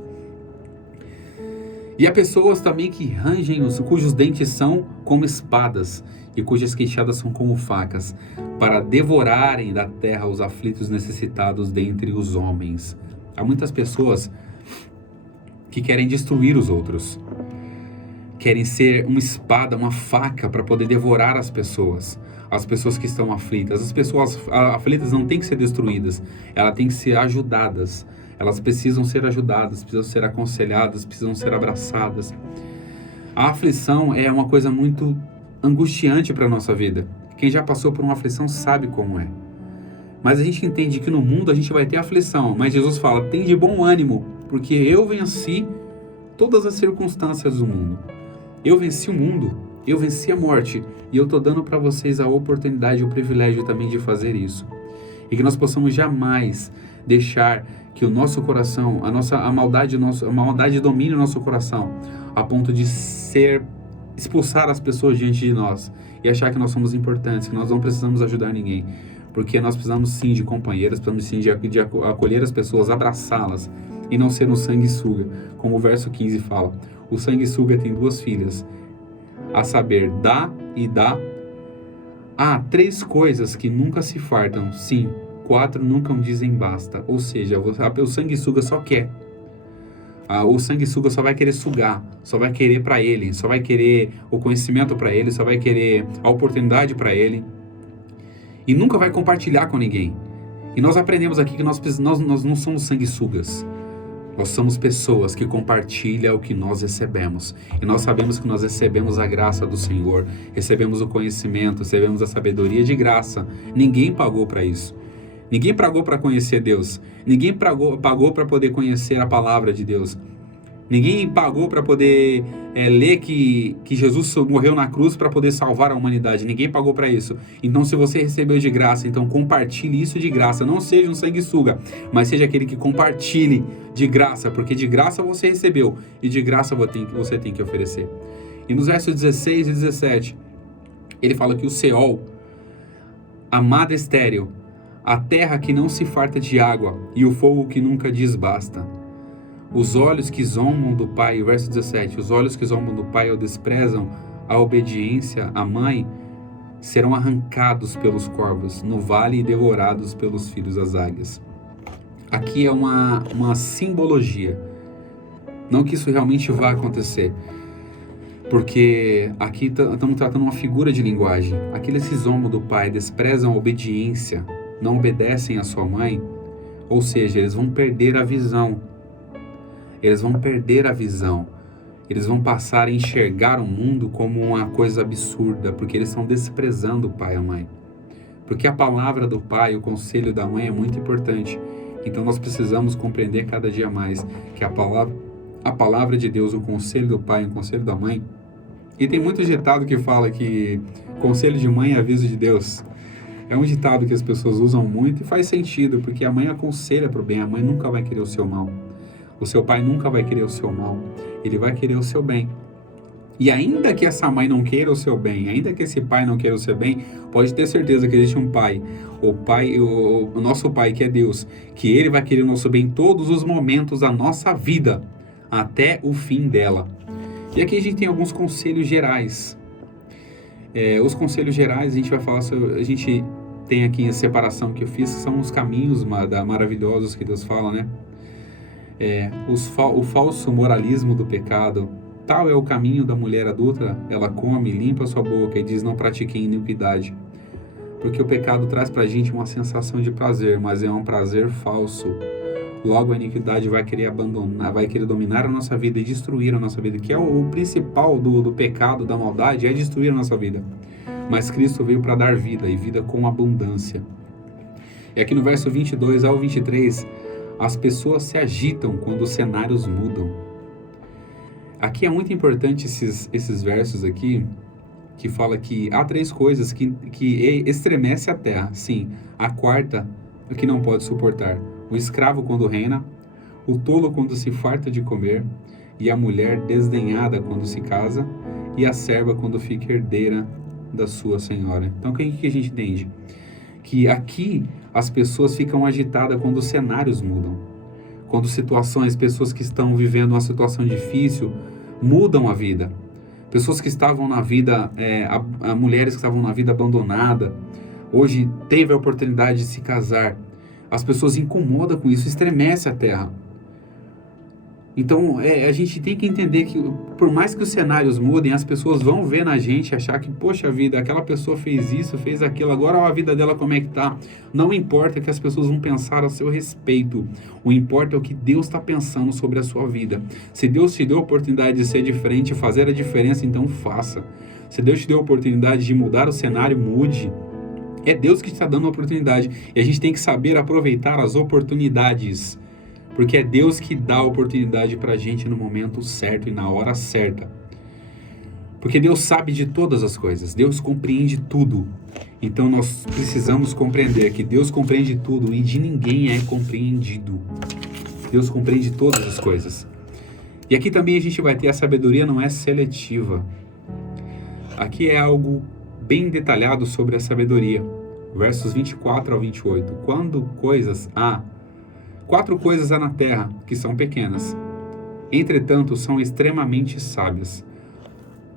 E há pessoas também que rangem, cujos dentes são como espadas, e cujas queixadas são como facas, para devorarem da terra os aflitos necessitados dentre os homens. Há muitas pessoas que querem destruir os outros, querem ser uma espada, uma faca para poder devorar as pessoas que estão aflitas. As pessoas aflitas não têm que ser destruídas, elas têm que ser ajudadas, elas precisam ser ajudadas, precisam ser aconselhadas, precisam ser abraçadas. A aflição é uma coisa muito angustiante para a nossa vida. Quem já passou por uma aflição sabe como é. Mas a gente entende que no mundo a gente vai ter aflição, mas Jesus fala, tem de bom ânimo, porque eu venci todas as circunstâncias do mundo. Eu venci o mundo, eu venci a morte, e eu estou dando para vocês a oportunidade e o privilégio também de fazer isso. E que nós possamos jamais deixar que o nosso coração, a maldade domine o nosso coração, a ponto de expulsar as pessoas diante de nós, e achar que nós somos importantes, que nós não precisamos ajudar ninguém. Porque nós precisamos sim de companheiros, precisamos sim de acolher as pessoas, abraçá-las, e não ser um sanguessuga, como o verso 15 fala. O sanguessuga tem 2 filhas, a saber, dá e dá. Há 3 coisas que nunca se fartam, sim, 4 nunca dizem basta. Ou seja, o sanguessuga só quer. O sanguessuga só vai querer sugar, só vai querer para ele, só vai querer o conhecimento para ele, só vai querer a oportunidade para ele, e nunca vai compartilhar com ninguém. E nós aprendemos aqui que nós não somos sanguessugas. Nós somos pessoas que compartilham o que nós recebemos. E nós sabemos que nós recebemos a graça do Senhor, recebemos o conhecimento, recebemos a sabedoria de graça. Ninguém pagou para isso. Ninguém pagou para conhecer Deus. Ninguém pagou para poder conhecer a palavra de Deus. Ninguém pagou para poder ler que Jesus morreu na cruz para poder salvar a humanidade. Ninguém pagou para isso. Então, se você recebeu de graça, então compartilhe isso de graça. Não seja um sanguessuga, mas seja aquele que compartilhe de graça, porque de graça você recebeu e de graça você tem que oferecer. E nos versos 16 e 17, ele fala que o Seol, a mata estéril, a terra que não se farta de água e o fogo que nunca diz basta. Os olhos que zombam do pai, o verso 17, os olhos que zombam do pai ou desprezam a obediência à mãe, serão arrancados pelos corvos no vale e devorados pelos filhos das águias. Aqui é uma simbologia. Não que isso realmente vá acontecer, porque aqui estamos tratando uma figura de linguagem. Aqueles que zombam do pai, desprezam a obediência, não obedecem à sua mãe, ou seja, eles vão perder a visão. Eles vão perder a visão. Eles vão passar a enxergar o mundo como uma coisa absurda, porque eles estão desprezando o pai e a mãe. Porque a palavra do pai, o conselho da mãe é muito importante. Então nós precisamos compreender cada dia mais que a palavra de Deus, o conselho do pai, o conselho da mãe. E tem muito ditado que fala que conselho de mãe é aviso de Deus. É um ditado que as pessoas usam muito e faz sentido, porque a mãe aconselha para o bem, a mãe nunca vai querer o seu mal. O seu pai nunca vai querer o seu mal, ele vai querer o seu bem. E ainda que essa mãe não queira o seu bem, ainda que esse pai não queira o seu bem, pode ter certeza que existe um pai, o nosso pai que é Deus, que ele vai querer o nosso bem em todos os momentos da nossa vida, até o fim dela. E aqui a gente tem alguns conselhos gerais. Os conselhos gerais a gente vai falar sobre, a gente tem aqui a separação que eu fiz, que são os caminhos maravilhosos que Deus fala, né? O falso moralismo do pecado. Tal é o caminho da mulher adulta, ela come, limpa sua boca e diz: não pratiquem iniquidade. Porque o pecado traz pra gente uma sensação de prazer, mas é um prazer falso. Logo a iniquidade vai querer abandonar, vai querer dominar a nossa vida e destruir a nossa vida, que é o principal do pecado, da maldade, é destruir a nossa vida. Mas Cristo veio para dar vida, e vida com abundância. E aqui no verso 22 ao 23, as pessoas se agitam quando os cenários mudam. Aqui é muito importante esses versos aqui, que fala que há 3 coisas que estremece a terra. Sim, a quarta, o que não pode suportar: o escravo quando reina, o tolo quando se farta de comer, e a mulher desdenhada quando se casa, e a serva quando fica herdeira da sua senhora. Então, o que a gente entende? Que aqui as pessoas ficam agitadas quando os cenários mudam. Quando pessoas que estão vivendo uma situação difícil, mudam a vida. Pessoas que estavam na vida, mulheres que estavam na vida abandonada, hoje teve a oportunidade de se casar. As pessoas incomodam com isso, estremece a terra. Então, a gente tem que entender que, por mais que os cenários mudem, as pessoas vão ver na gente, achar que, poxa vida, aquela pessoa fez isso, fez aquilo, agora a vida dela como é que tá. Não importa o que as pessoas vão pensar a seu respeito. O importa é o que Deus está pensando sobre a sua vida. Se Deus te deu a oportunidade de ser diferente, fazer a diferença, então faça. Se Deus te deu a oportunidade de mudar o cenário, mude. É Deus que está dando a oportunidade. E a gente tem que saber aproveitar as oportunidades. Porque é Deus que dá a oportunidade para a gente no momento certo e na hora certa. Porque Deus sabe de todas as coisas. Deus compreende tudo. Então nós precisamos compreender que Deus compreende tudo e de ninguém é compreendido. Deus compreende todas as coisas. E aqui também a gente vai ter: a sabedoria não é seletiva. Aqui é algo bem detalhado sobre a sabedoria. Versos 24 ao 28. Quando 4 coisas há na terra que são pequenas, entretanto são extremamente sábias.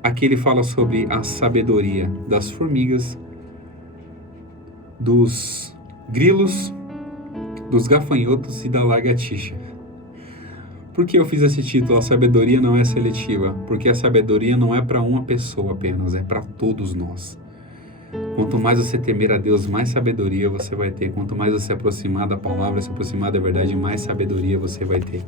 Aqui ele fala sobre a sabedoria das formigas, dos grilos, dos gafanhotos e da lagartixa. Por que eu fiz esse título? A sabedoria não é seletiva. Porque a sabedoria não é para uma pessoa apenas, é para todos nós. Quanto mais você temer a Deus, mais sabedoria você vai ter. Quanto mais você se aproximar da palavra, se aproximar da verdade, mais sabedoria você vai ter.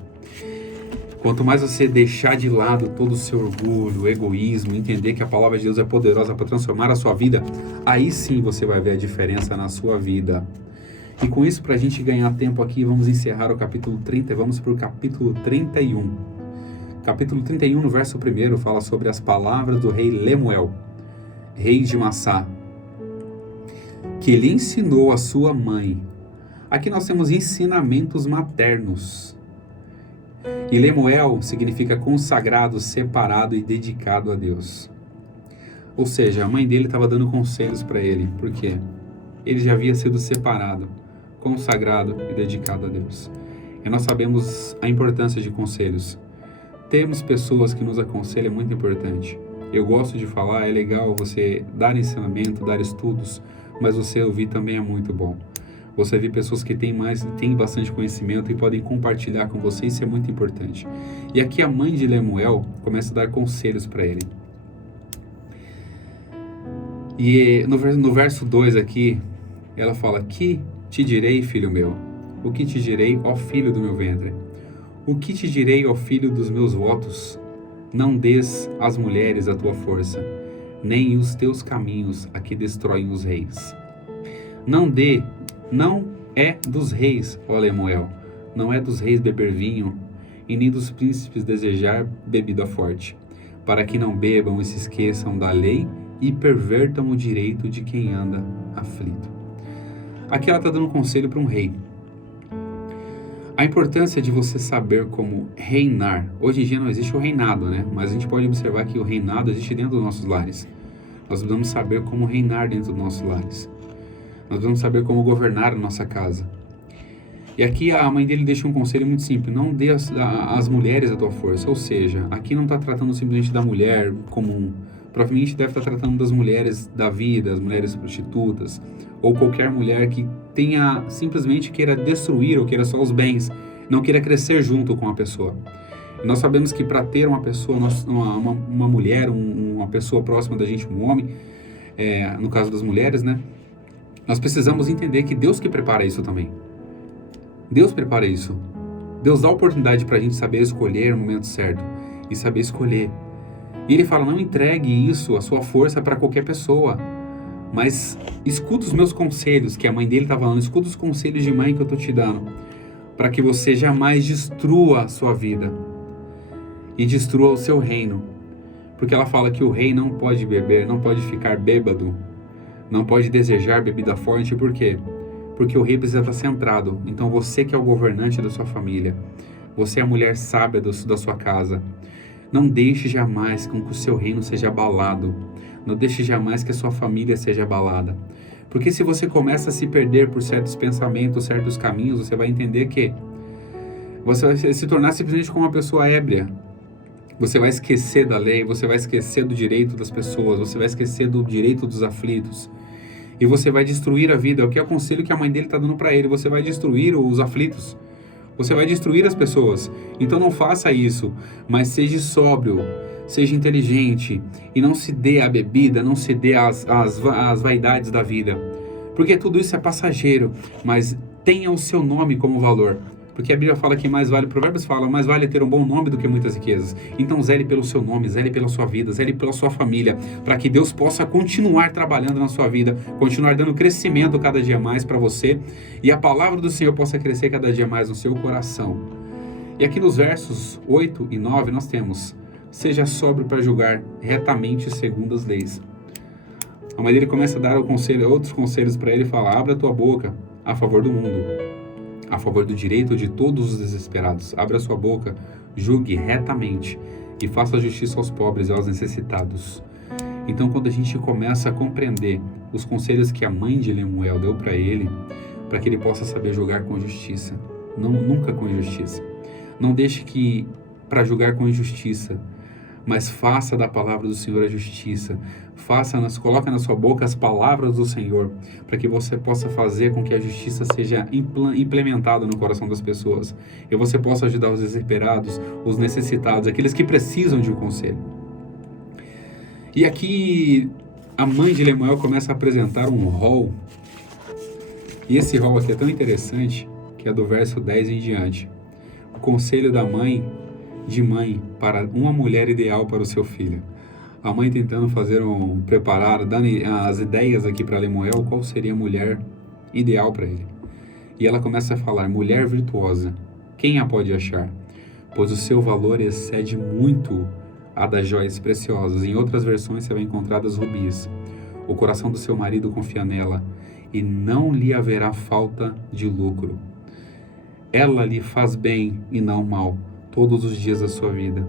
Quanto mais você deixar de lado todo o seu orgulho, egoísmo, entender que a palavra de Deus é poderosa para transformar a sua vida, aí sim você vai ver a diferença na sua vida. E com isso, para a gente ganhar tempo aqui, vamos encerrar o capítulo 30 e vamos para o capítulo 31. Capítulo 31, no verso 1, fala sobre as palavras do rei Lemuel, rei de Massá, que lhe ensinou a sua mãe. Aqui nós temos ensinamentos maternos. E Lemuel significa consagrado, separado e dedicado a Deus. Ou seja, a mãe dele estava dando conselhos para ele. Por quê? Ele já havia sido separado, consagrado e dedicado a Deus. E nós sabemos a importância de conselhos. Termos pessoas que nos aconselham é muito importante. Eu gosto de falar, é legal você dar ensinamento, dar estudos, mas você ouvir também é muito bom. Você vê pessoas que têm bastante conhecimento e podem compartilhar com você, isso é muito importante. E aqui a mãe de Lemuel começa a dar conselhos para ele. E no verso 2 aqui, ela fala: que te direi, filho meu? O que te direi, ó filho do meu ventre? O que te direi, ó filho dos meus votos? Não des às mulheres a tua força, nem os teus caminhos a que destroem os reis. Não é dos reis, ó Lemuel, não é dos reis beber vinho, e nem dos príncipes desejar bebida forte, para que não bebam e se esqueçam da lei e pervertam o direito de quem anda aflito. Aqui ela está dando um conselho para um rei. A importância de você saber como reinar. Hoje em dia não existe o reinado, né? Mas a gente pode observar que o reinado existe dentro dos nossos lares. Nós precisamos saber como reinar dentro dos nossos lares. Nós precisamos saber como governar a nossa casa. E aqui a mãe dele deixa um conselho muito simples: não dê às mulheres a tua força. Ou seja, aqui não está tratando simplesmente da mulher comum. Provavelmente deve estar tratando das mulheres da vida, as mulheres prostitutas, ou qualquer mulher que simplesmente queira destruir ou queira só os bens, não queira crescer junto com a pessoa. E nós sabemos que para ter uma pessoa, uma mulher, uma pessoa próxima da gente, um homem, no caso das mulheres, né? Nós precisamos entender que Deus que prepara isso também. Deus prepara isso. Deus dá a oportunidade para a gente saber escolher no momento certo e saber escolher. E ele fala: não entregue isso, a sua força, para qualquer pessoa. mas escuta os meus conselhos, que a mãe dele está falando, escuta os conselhos de mãe que eu estou te dando, para que você jamais destrua a sua vida e destrua o seu reino. Porque ela fala que o rei não pode beber, não pode ficar bêbado, não pode desejar bebida forte. Por quê? Porque o rei precisa estar centrado. Então você que é o governante da sua família, você é a mulher sábia da sua casa, não deixe jamais com que o seu reino seja abalado. Não deixe jamais que a sua família seja abalada. Porque se você começa a se perder por certos pensamentos, certos caminhos, você vai entender que você vai se tornar simplesmente como uma pessoa ébria. Você vai esquecer da lei, você vai esquecer do direito das pessoas, você vai esquecer do direito dos aflitos. E você vai destruir a vida. É o que é o conselho que a mãe dele está dando para ele. Você vai destruir os aflitos. Você vai destruir as pessoas. Então não faça isso, mas seja sóbrio, seja inteligente e não se dê à bebida, não se dê às vaidades da vida. Porque tudo isso é passageiro, mas tenha o seu nome como valor. Porque a Bíblia fala que Provérbios fala, mais vale ter um bom nome do que muitas riquezas. Então zele pelo seu nome, zele pela sua vida, zele pela sua família, para que Deus possa continuar trabalhando na sua vida, continuar dando crescimento cada dia mais para você, e a palavra do Senhor possa crescer cada dia mais no seu coração. E aqui nos versos 8 e 9 nós temos: seja sóbrio para julgar retamente segundo as leis. A mãe dele começa a dar outros conselhos para ele e fala: abra a tua boca a favor do mundo, a favor do direito de todos os desesperados. Abra a sua boca, julgue retamente e faça justiça aos pobres e aos necessitados. Então, quando a gente começa a compreender os conselhos que a mãe de Lemuel deu para ele, para que ele possa saber julgar com justiça, nunca com injustiça. Não deixe que para julgar com injustiça, mas faça da palavra do Senhor a justiça. Coloque na sua boca as palavras do Senhor, para que você possa fazer com que a justiça seja implementada no coração das pessoas. E você possa ajudar os desesperados, os necessitados, aqueles que precisam de um conselho. E aqui a mãe de Lemuel começa a apresentar um rol. E esse rol aqui é tão interessante, que é do verso 10 em diante. O conselho da mãe para uma mulher ideal para o seu filho. A mãe tentando dando as ideias aqui para Lemuel, qual seria a mulher ideal para ele. E ela começa a falar: mulher virtuosa, quem a pode achar? Pois o seu valor excede muito a das joias preciosas. Em outras versões você vai encontrar das rubis. O coração do seu marido confia nela, e não lhe haverá falta de lucro. Ela lhe faz bem e não mal todos os dias da sua vida.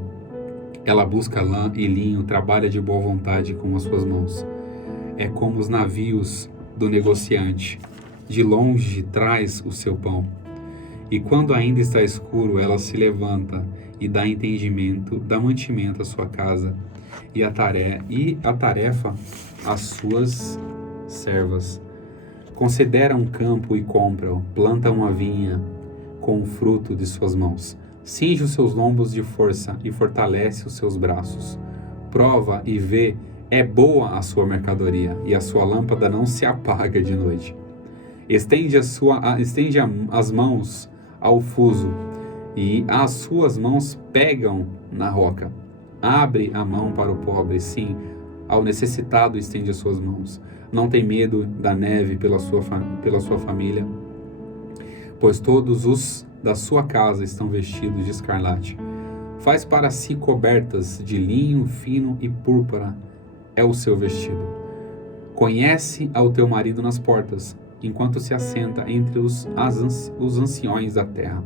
Ela busca lã e linho, trabalha de boa vontade com as suas mãos. É como os navios do negociante. De longe traz o seu pão. E quando ainda está escuro, ela se levanta e dá mantimento à sua casa e a tarefa às suas servas. Considera um campo e compra-o, planta uma vinha com o fruto de suas mãos. Cinge os seus lombos de força e fortalece os seus braços. Prova e vê, é boa a sua mercadoria, e a sua lâmpada não se apaga de noite. Estende as mãos ao fuso, e as suas mãos pegam na roca. Abre a mão para o pobre, sim, ao necessitado estende as suas mãos. Não tem medo da neve pela sua família, pois todos os da sua casa estão vestidos de escarlate. Faz para si cobertas de linho fino e púrpura é o seu vestido. Conhece ao teu marido nas portas, enquanto se assenta entre os anciões da terra.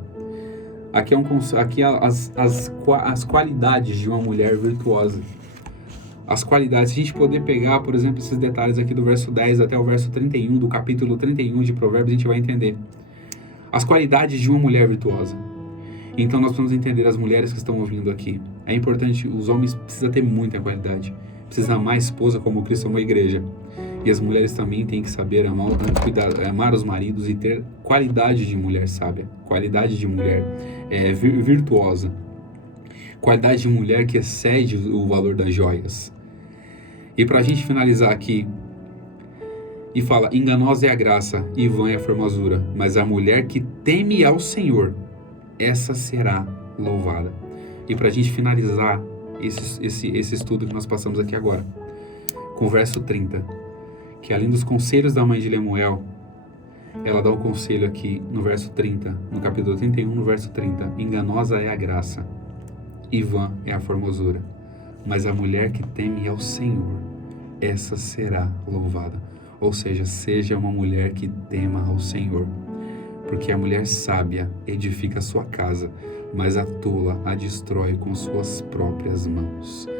Aqui as qualidades de uma mulher virtuosa. As qualidades, se a gente poder pegar, por exemplo, esses detalhes aqui do verso 10 até o verso 31, do capítulo 31 de Provérbios, a gente vai entender as qualidades de uma mulher virtuosa. Então nós precisamos entender as mulheres que estão ouvindo aqui. É importante, os homens precisam ter muita qualidade. Precisam amar a esposa como Cristo amou a igreja. E as mulheres também têm que saber amar os maridos e ter qualidade de mulher sábia. Qualidade de mulher virtuosa. Qualidade de mulher que excede o valor das joias. E para a gente finalizar aqui, e fala: enganosa é a graça e vã é a formosura, mas a mulher que teme ao Senhor, essa será louvada. E para a gente finalizar esse estudo que nós passamos aqui agora, com o verso 30, que além dos conselhos da mãe de Lemuel, ela dá um conselho aqui no verso 30, no capítulo 31, no verso 30. Enganosa é a graça, e vã é a formosura, mas a mulher que teme ao Senhor, essa será louvada. Ou seja, seja uma mulher que tema ao Senhor, porque a mulher sábia edifica a sua casa, mas a tola a destrói com suas próprias mãos.